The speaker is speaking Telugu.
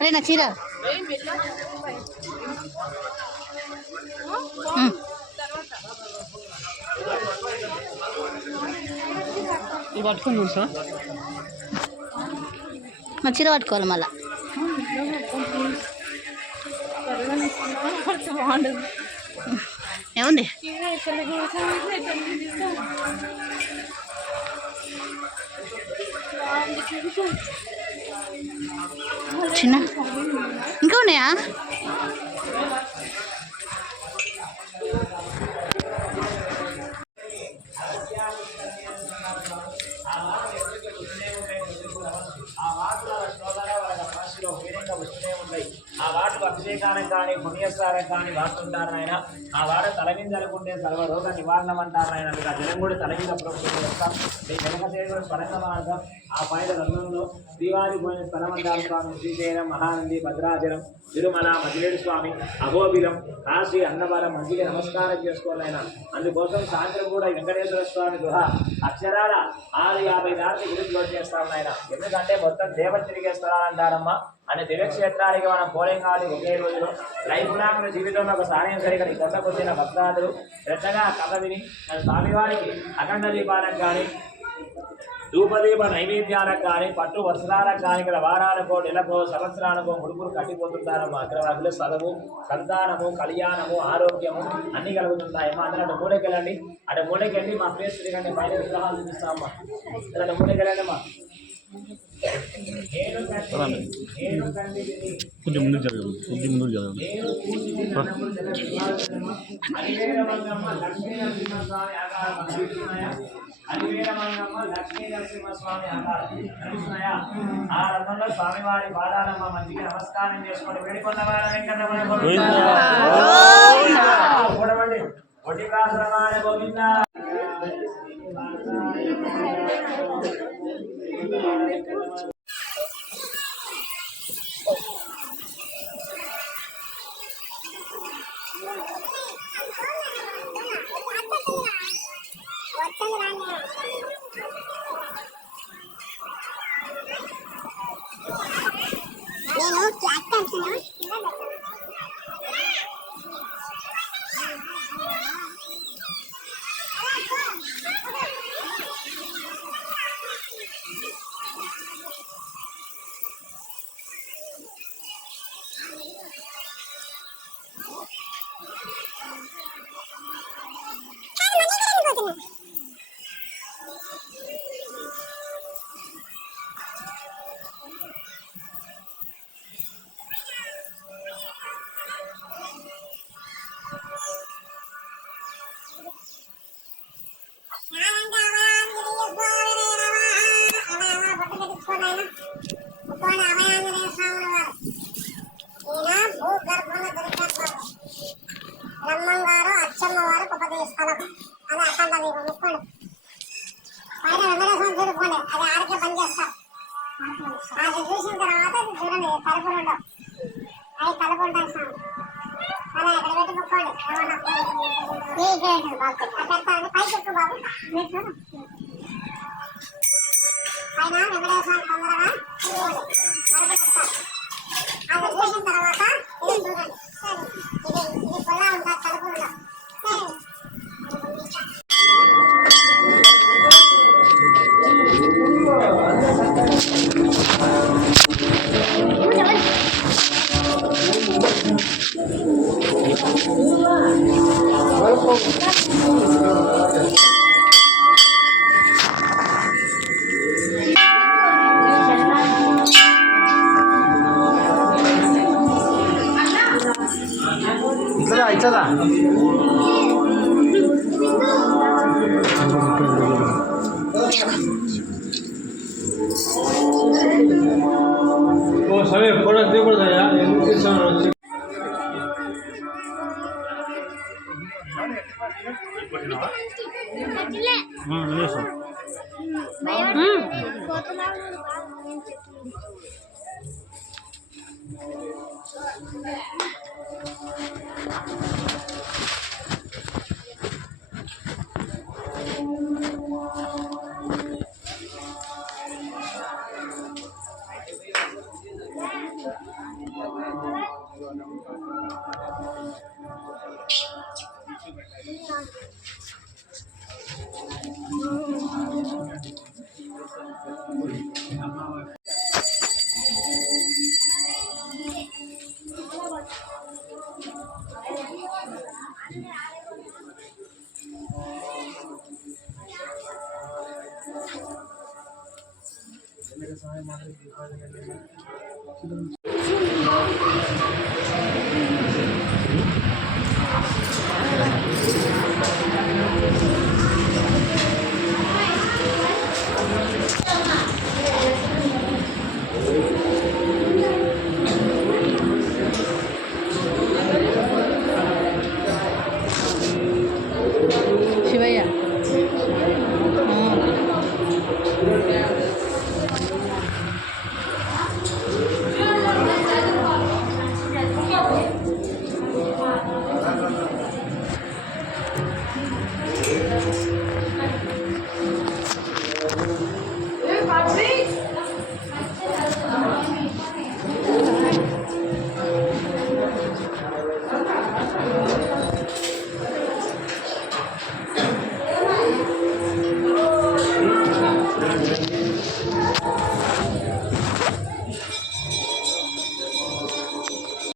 అరే నా చీర పట్టుకుని సార్ నా చీర పట్టుకోవాలి మళ్ళా ఏముంది చిన్న ఇంకా ఉన్నాయా ఆ వాటికి అభిషేకానికి కానీ పుణ్యస్నానం కానీ వాడుతుంటారు ఆయన. ఆ వాడ తల మీద జరుగుంటే సర్వరోగ నివారణం అంటారు ఆయన. మీకు ఆ జలం కూడా తల మీద ప్రభుత్వం మీ వెనక సేవ స్వరంగ మార్గం ఆ పైన రంగంలో శ్రీవారి పోయిన స్థలమంటారు స్వామి శ్రీశైలం మహానంది భద్రాచలం తిరుమల మజిలేడు స్వామి అహోబిలం కాశీ అన్నవరం మంచిగా నమస్కారం చేసుకోవాలైనా. అందుకోసం సాయంత్రం కూడా వెంకటేశ్వర స్వామి గృహ అక్షరాల 6:50 దాటి గురించి లోడ్ చేస్తాం ఆయన. ఎందుకంటే మొత్తం దేవ తిరిగేస్తారంటారమ్మా అనే దివ్యక్షేత్రానికి మనం పోలేం కావాలి. ఒకే రోజులో లైఫ్ లాంగ్ జీవితంలో ఒకసారి సరిగా కొండకు వచ్చిన భక్తాదులు శ్రద్ధగా కథ విని స్వామివారికి అఖండ దీపాలకు కానీ ధూపదీప నైవేద్యాలకు కానీ పట్టు వస్త్రాలకు కానీ ఇక్కడ వారాలకో నెలకో సంవత్సరాలకో ముడుపులు కట్టిపోతుంటారమ్మా. అక్కడ చదువు సంతానము కళ్యాణము ఆరోగ్యము అన్ని కలుగుతుంటాయమ్మా. అందరూ అటు మూలకెళ్ళండి. అటు మూలకెళ్ళి మా ప్లేస్ తిరగండి. పైన విగ్రహాలు చూపిస్తామమ్మా. అటు మూలకెళ్ళండి అమ్మా. కొంచెం ముందుకు జరగదు లక్ష్మీ నరసింహస్వామి కనిపిస్తున్నాయా? ఆ రథంలో స్వామివారి పాదాలమ్మ మంచిగా నమస్కారం చేసుకోండి. వేడుకొన్న వార వెంకటరమణ ఒటికాశ్రమాన గోవింద. బ్రహ్మంగారు అచ్చమ్మవారు ఉపదేశ స్థలం అది అక్కడ మీరు ముక్కోండి. పైన వెంకటేశ్వరం చూడుకోండి. అది ఆడికే పని చేస్తారు. అది చూసిన తర్వాత చూడండి తలుపులు ఉండవు. అవి తలుపు ఉంటాయి స్వామి. అలా ఇక్కడ పెట్టి ముక్కోండి. ఏమన్నా పైకి ఎక్కువ బాబు పైన వెంకటేశ్వరం తొందరగా చూడండి తలుపులు వస్తారు. అది చూసిన తర్వాత ఇది చూడండి. సరే ఇది పొలా ఉంటారు తలుపులు ఉండవు. సరే ఇట్లా సరే కూడా దిగకూడదయా ఎందుకు తీసాను